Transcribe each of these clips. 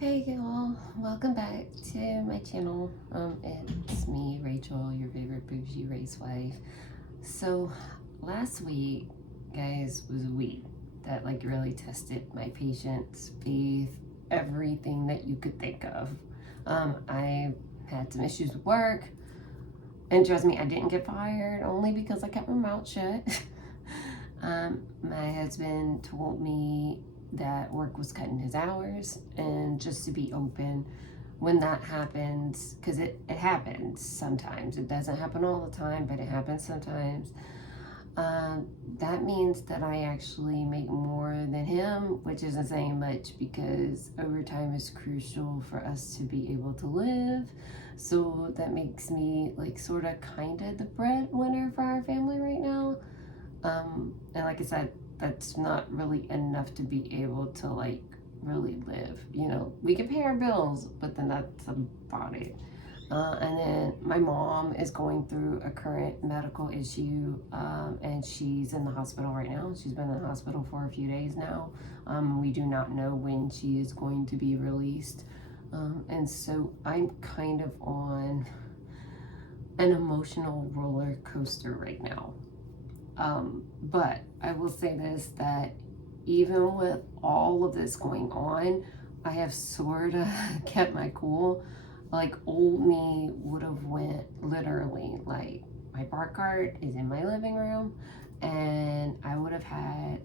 Hey y'all, welcome back to my channel. It's me, Rachel, your favorite bougie race wife. So last week, guys, was a week that really tested my patience, faith, everything that you could think of. I had some issues with work, and trust me, I didn't get fired only because I kept my mouth shut. My husband told me that work was cutting his hours, and just to be open, when that happens, because it happens sometimes, it doesn't happen all the time, but it happens sometimes. That means that I actually make more than him, which isn't saying much because overtime is crucial for us to be able to live. So that makes me sort of kind of the breadwinner for our family right now. And like I said, that's not really enough to be able to really live. We can pay our bills, but then that's about it. And then my mom is going through a current medical issue, and she's in the hospital right now. She's been in the hospital for a few days now. We do not know when she is going to be released. And so I'm kind of on an emotional roller coaster right now. But I will say this, that even with all of this going on, I have sort of kept my cool. Old me would have went literally, my bar cart is in my living room, and I would have had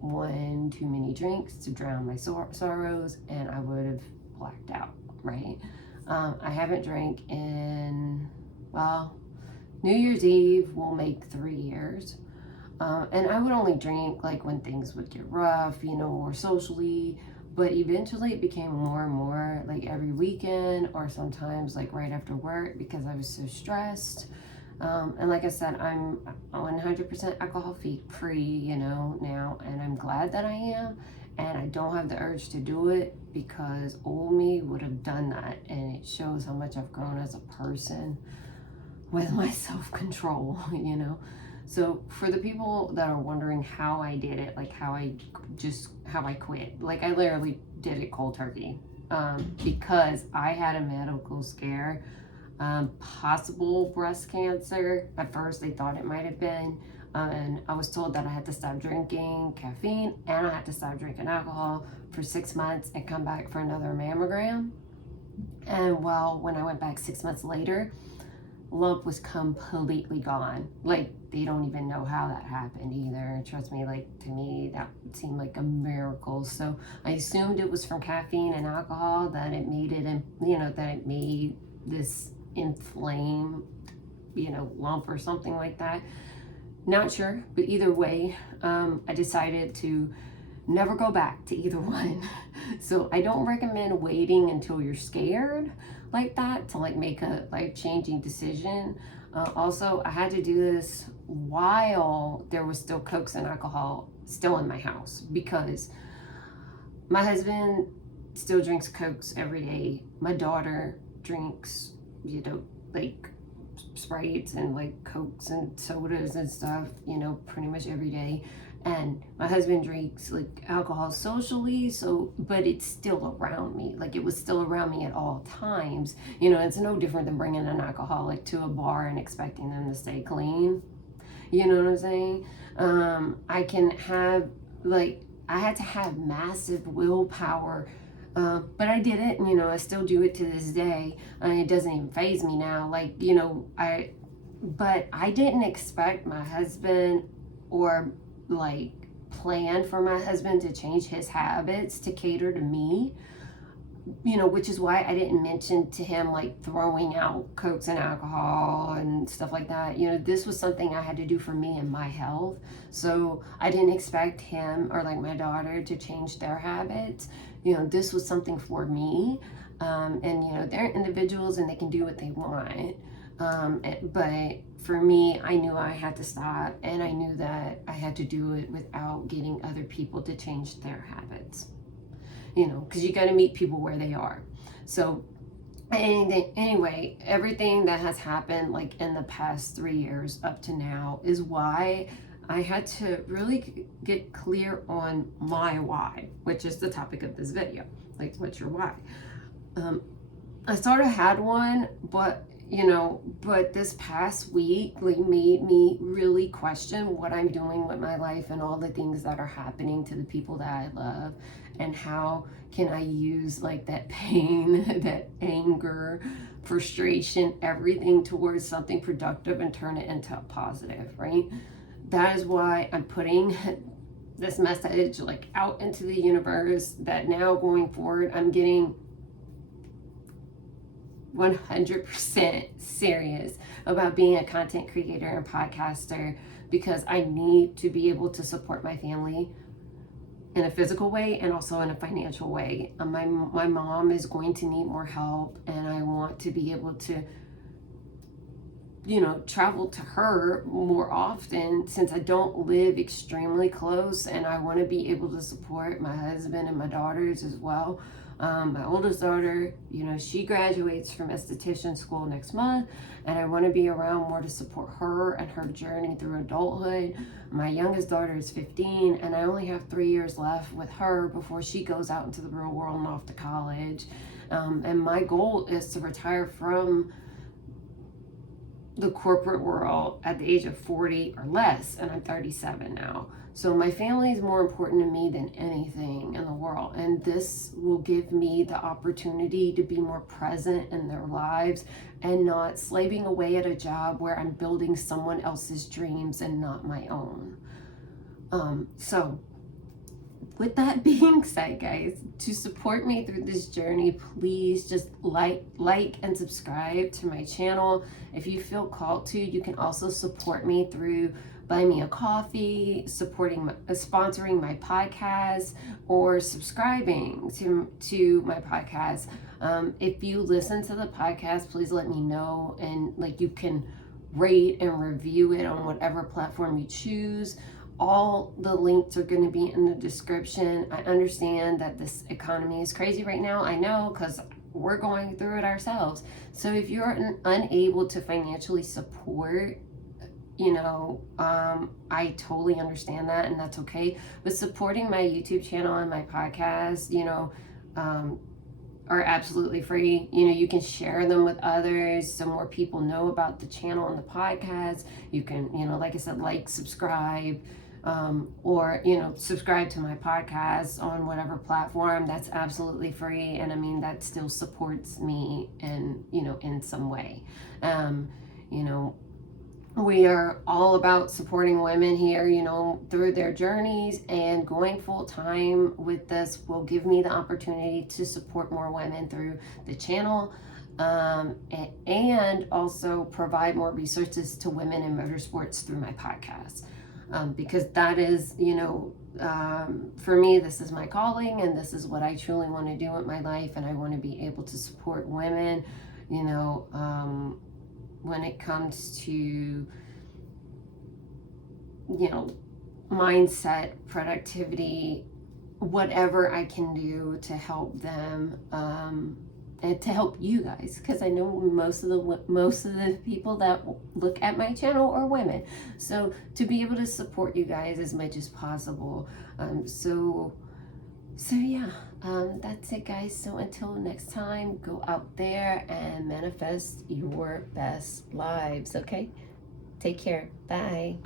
one too many drinks to drown my sorrows, and I would have blacked out, right? I haven't drank in, well, New Year's Eve will make 3 years. And I would only drink when things would get rough, or socially. But eventually it became more and more every weekend, or sometimes right after work, because I was so stressed. And like I said, I'm 100% alcohol free, now. And I'm glad that I am. And I don't have the urge to do it, because old me would have done that. And it shows how much I've grown as a person with my self-control, So for the people that are wondering how I did it, how I quit, I literally did it cold turkey, because I had a medical scare, possible breast cancer. At first they thought it might have been, and I was told that I had to stop drinking caffeine and I had to stop drinking alcohol for 6 months and come back for another mammogram. And well, when I went back 6 months later, lump was completely gone. They don't even know how that happened either. Trust me, to me, that seemed like a miracle. So I assumed it was from caffeine and alcohol, that it made it, and that it made this inflamed, lump or something like that. Not sure, but either way, I decided to never go back to either one. So I don't recommend waiting until you're scared like that to make a life-changing decision. Also, I had to do this while there was still cokes and alcohol still in my house, because my husband still drinks cokes every day. My daughter drinks, Sprites and cokes and sodas and stuff, pretty much every day. And my husband drinks alcohol socially, so but it's still around me. It was still around me at all times. It's no different than bringing an alcoholic to a bar and expecting them to stay clean. You know what I'm saying? I can have I had to have massive willpower, but I did it, and I still do it to this day, and it doesn't even faze me now. But I didn't expect my husband, or plan for my husband to change his habits to cater to me, which is why I didn't mention to him throwing out cokes and alcohol and stuff like that. This was something I had to do for me and my health. So I didn't expect him or my daughter to change their habits. This was something for me. And they're individuals and they can do what they want. But for me, I knew I had to stop, and I knew that I had to do it without getting other people to change their habits. Because you got to meet people where they are. So anyway, everything that has happened in the past 3 years up to now is why I had to really get clear on my why, which is the topic of this video. Like, what's your why? I sort of had one, but but this past week like made me really question what I'm doing with my life and all the things that are happening to the people that I love, and how can I use like that pain, that anger, frustration, everything towards something productive and turn it into a positive, right? That is why I'm putting this message like out into the universe, that now going forward I'm getting 100% serious about being a content creator and podcaster, because I need to be able to support my family in a physical way and also in a financial way. My mom is going to need more help, and I want to be able to travel to her more often, since I don't live extremely close, and I want to be able to support my husband and my daughters as well. My oldest daughter, she graduates from esthetician school next month, and I want to be around more to support her and her journey through adulthood. My youngest daughter is 15, and I only have 3 years left with her before she goes out into the real world and off to college. And my goal is to retire from the corporate world at the age of 40 or less, and I'm 37 now. So my family is more important to me than anything in the world, and this will give me the opportunity to be more present in their lives and not slaving away at a job where I'm building someone else's dreams and not my own. So with that being said, guys, to support me through this journey, please just like and subscribe to my channel. If you feel called to, you can also support me through buy me a coffee, sponsoring my podcast, or subscribing to my podcast. If you listen to the podcast, please let me know, and like you can rate and review it on whatever platform you choose. All the links are going to be in the description. I understand that this economy is crazy right now. I know, because we're going through it ourselves. So if you're unable to financially support, I totally understand that, and that's okay. But supporting my YouTube channel and my podcast, are absolutely free. You can share them with others so more people know about the channel and the podcast. You can, like I said, subscribe, or subscribe to my podcast on whatever platform. That's absolutely free, and I mean that still supports me in some way. We are all about supporting women here, through their journeys, and going full time with this will give me the opportunity to support more women through the channel, and also provide more resources to women in motorsports through my podcast. Because that is, for me, this is my calling, and this is what I truly want to do with my life, and I want to be able to support women, when it comes to, mindset, productivity, whatever I can do to help them, and to help you guys, because I know most of the people that look at my channel are women. So to be able to support you guys as much as possible. So yeah, that's it, guys. So until next time, go out there and manifest your best lives, okay? Take care. Bye.